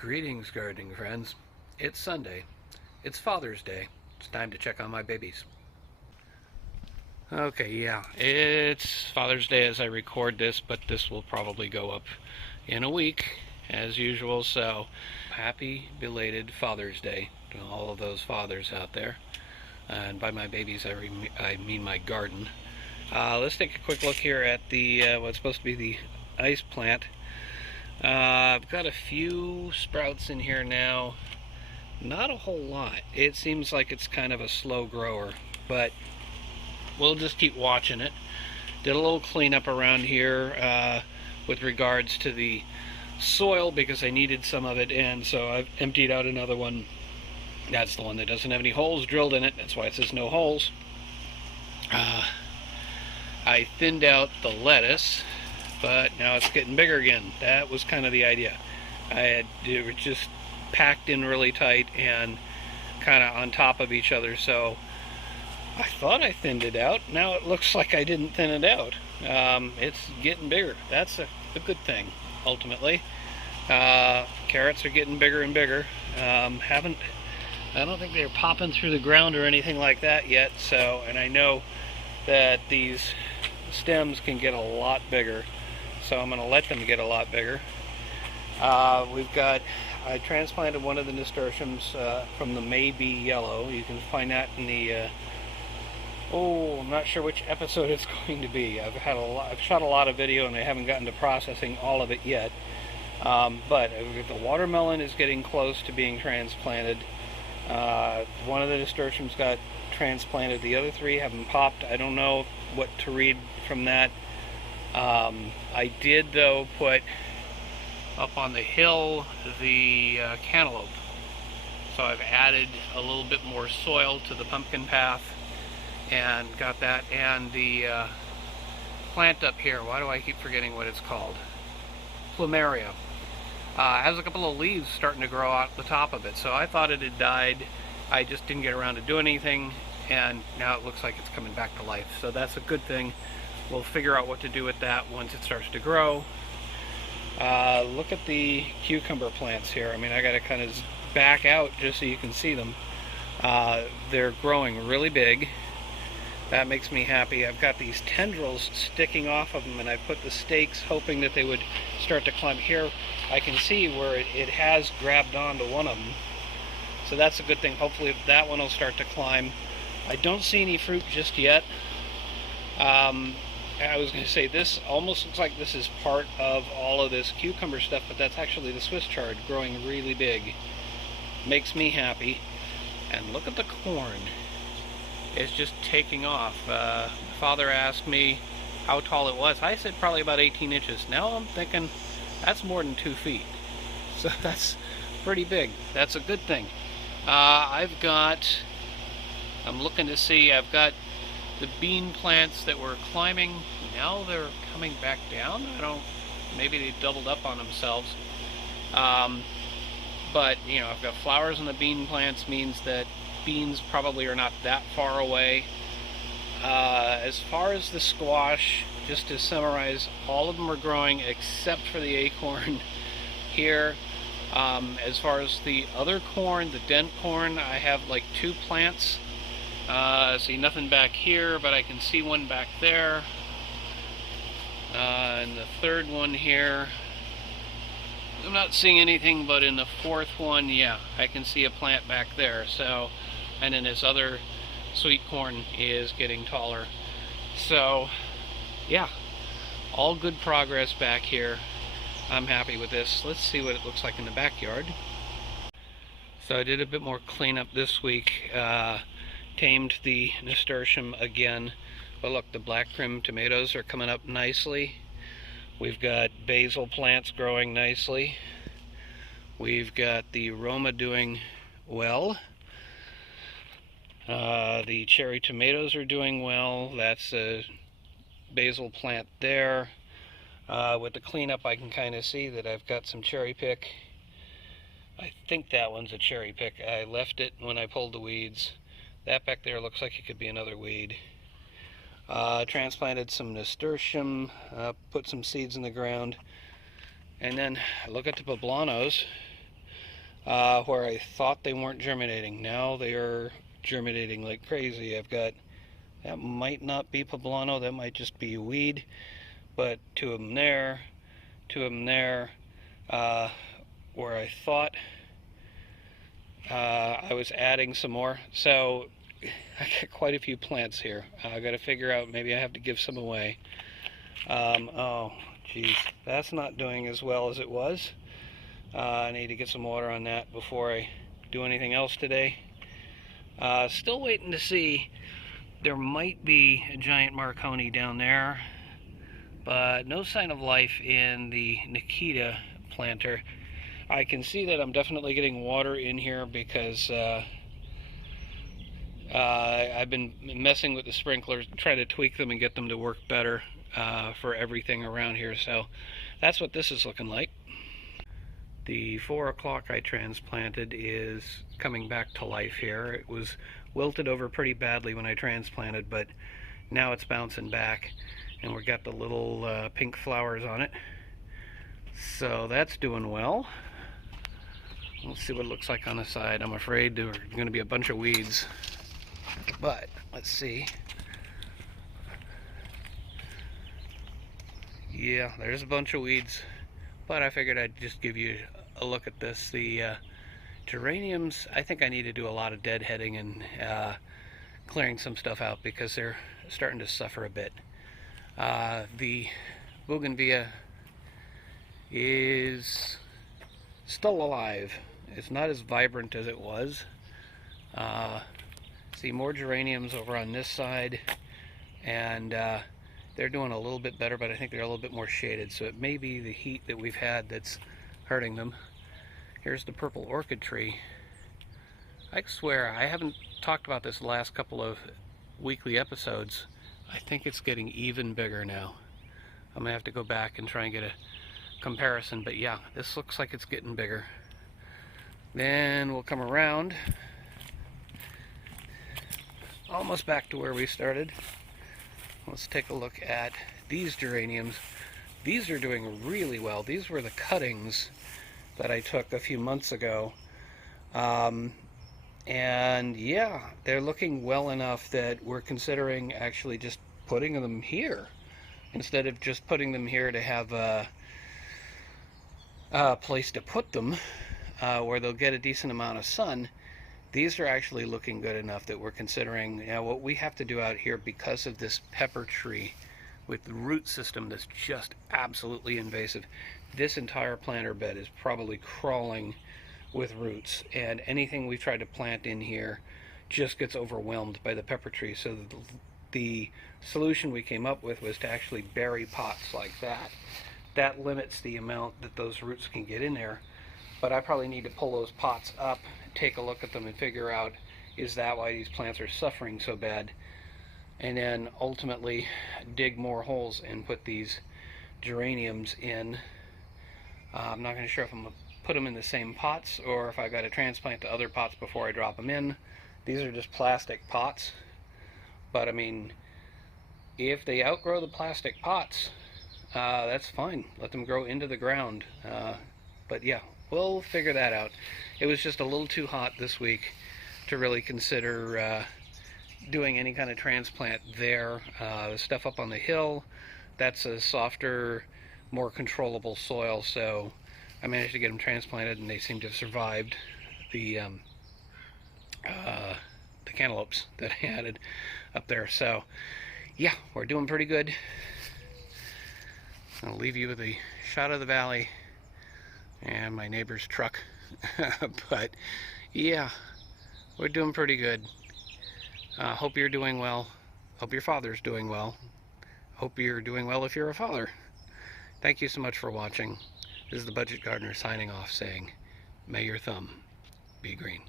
Greetings, gardening friends. It's Sunday. It's Father's Day. It's time to check on my babies. Okay, yeah, it's Father's Day as I record this, but this will probably go up in a week, as usual, so happy belated Father's Day to all of those fathers out there. And by my babies, I mean my garden. Let's take a quick look here at the what's supposed to be the ice plant. I've got a few sprouts in here now. Not a whole lot. It seems like it's kind of a slow grower, but we'll just keep watching it. Did a little cleanup around here with regards to the soil because I needed some of it, and so I've emptied out another one. That's the one that doesn't have any holes drilled in it. That's why it says no holes. I thinned out the lettuce, but now it's getting bigger again. That was kind of the idea. It was just packed in really tight and kind of on top of each other, so I thought I thinned it out. Now it looks like I didn't thin it out. It's getting bigger. That's a good thing, ultimately. Carrots are getting bigger and bigger. I don't think they're popping through the ground or anything like that yet, so, and I know that these stems can get a lot bigger, so I'm going to let them get a lot bigger. I transplanted one of the nasturtiums from the Maybe Yellow. You can find that in the, I'm not sure which episode it's going to be. I've shot a lot of video and I haven't gotten to processing all of it yet. But the watermelon is getting close to being transplanted. One of the nasturtiums got transplanted. The other three haven't popped. I don't know what to read from that. I did, though, put up on the hill the cantaloupe. So I've added a little bit more soil to the pumpkin path and got that. And the plant up here, why do I keep forgetting what it's called? Plumeria. Has a couple of leaves starting to grow out the top of it. So I thought it had died. I just didn't get around to doing anything, and now it looks like it's coming back to life. So that's a good thing. We'll figure out what to do with that once it starts to grow. Look at the cucumber plants here. I mean, I got to kind of back out just so you can see them. They're growing really big. That makes me happy. I've got these tendrils sticking off of them, and I put the stakes hoping that they would start to climb. Here I can see where it has grabbed onto one of them. So that's a good thing. Hopefully that one will start to climb. I don't see any fruit just yet. I was going to say, this almost looks like this is part of all of this cucumber stuff, but that's actually the Swiss chard growing really big. Makes me happy. And look at the corn. It's just taking off. Father asked me how tall it was. I said probably about 18 inches. Now I'm thinking that's more than 2 feet. So that's pretty big. That's a good thing. I'm looking to see, I've got the bean plants that were climbing. Now they're coming back down. Maybe they doubled up on themselves. But, you know, I've got flowers on the bean plants, means that beans probably are not that far away. As far as the squash, just to summarize, all of them are growing except for the acorn here. As far as the other corn, the dent corn, I have like 2 plants. See nothing back here, but I can see one back there. And the third one here, I'm not seeing anything, but in the fourth one, yeah, I can see a plant back there. So, and then this other sweet corn is getting taller. So, yeah, all good progress back here. I'm happy with this. Let's see what it looks like in the backyard. So I did a bit more cleanup this week. Tamed the nasturtium again. But look, the black crim tomatoes are coming up nicely. We've got basil plants growing nicely. We've got the Roma doing well. The cherry tomatoes are doing well. That's a basil plant there. With the cleanup, I can kind of see that I've got some cherry pick. I think that one's a cherry pick. I left it when I pulled the weeds. That back there looks like it could be another weed. Transplanted some nasturtium, put some seeds in the ground, and then look at the poblanos. where I thought they weren't germinating. Now they are germinating like crazy. I've got, that might not be poblano, that might just be a weed, but two of them there, two of them there, where I thought I was adding some more. So I got quite a few plants here. I got to figure out, maybe I have to give some away. Oh, geez, that's not doing as well as it was. I need to get some water on that before I do anything else today. Still waiting to see. There might be a giant Marconi down there, but no sign of life in the Nikita planter. I can see that I'm definitely getting water in here because I've been messing with the sprinklers, trying to tweak them and get them to work better for everything around here. So that's what this is looking like. The 4 o'clock I transplanted is coming back to life here. It was wilted over pretty badly when I transplanted, but now it's bouncing back, and we've got the little pink flowers on it. So that's doing well. Let's see what it looks like on the side. I'm afraid there are going to be a bunch of weeds, but let's see. Yeah, there's a bunch of weeds, but I figured I'd just give you a look at this. The geraniums, I think I need to do a lot of deadheading and clearing some stuff out because they're starting to suffer a bit. The bougainvillea is still alive. It's not as vibrant as it was. See more geraniums over on this side, and they're doing a little bit better, but I think they're a little bit more shaded, so it may be the heat that we've had that's hurting them. Here's the purple orchid tree. I swear I haven't talked about this the last couple of weekly episodes. I think it's getting even bigger now. I'm gonna have to go back and try and get a comparison, but yeah, this looks like it's getting bigger. Then we'll come around, almost back to where we started. Let's take a look at these geraniums. These are doing really well. These were the cuttings that I took a few months ago. And yeah, they're looking well enough that we're considering actually just putting them here instead of just putting them here to have a place to put them where they'll get a decent amount of sun. These are actually looking good enough that we're considering, you know, what we have to do out here because of this pepper tree with the root system that's just absolutely invasive. This entire planter bed is probably crawling with roots, and anything we've tried to plant in here just gets overwhelmed by the pepper tree. So the solution we came up with was to actually bury pots like that. That limits the amount that those roots can get in there. But I probably need to pull those pots up, take a look at them, and figure out, is that why these plants are suffering so bad? And then ultimately dig more holes and put these geraniums in. I'm not going to sure if I'm going to put them in the same pots or if I've got to transplant to other pots before I drop them in. These are just plastic pots. But I mean, if they outgrow the plastic pots, that's fine. Let them grow into the ground. But yeah, we'll figure that out. It was just a little too hot this week to really consider doing any kind of transplant there. The stuff up on the hill, that's a softer, more controllable soil, so I managed to get them transplanted and they seem to have survived the cantaloupes that I added up there. So yeah, we're doing pretty good. I'll leave you with a shot of the valley and my neighbor's truck. But yeah, we're doing pretty good. Hope you're doing well. Hope your father's doing well. Hope you're doing well if you're a father. Thank you so much for watching. This is the Budget Gardener signing off saying, may your thumb be green.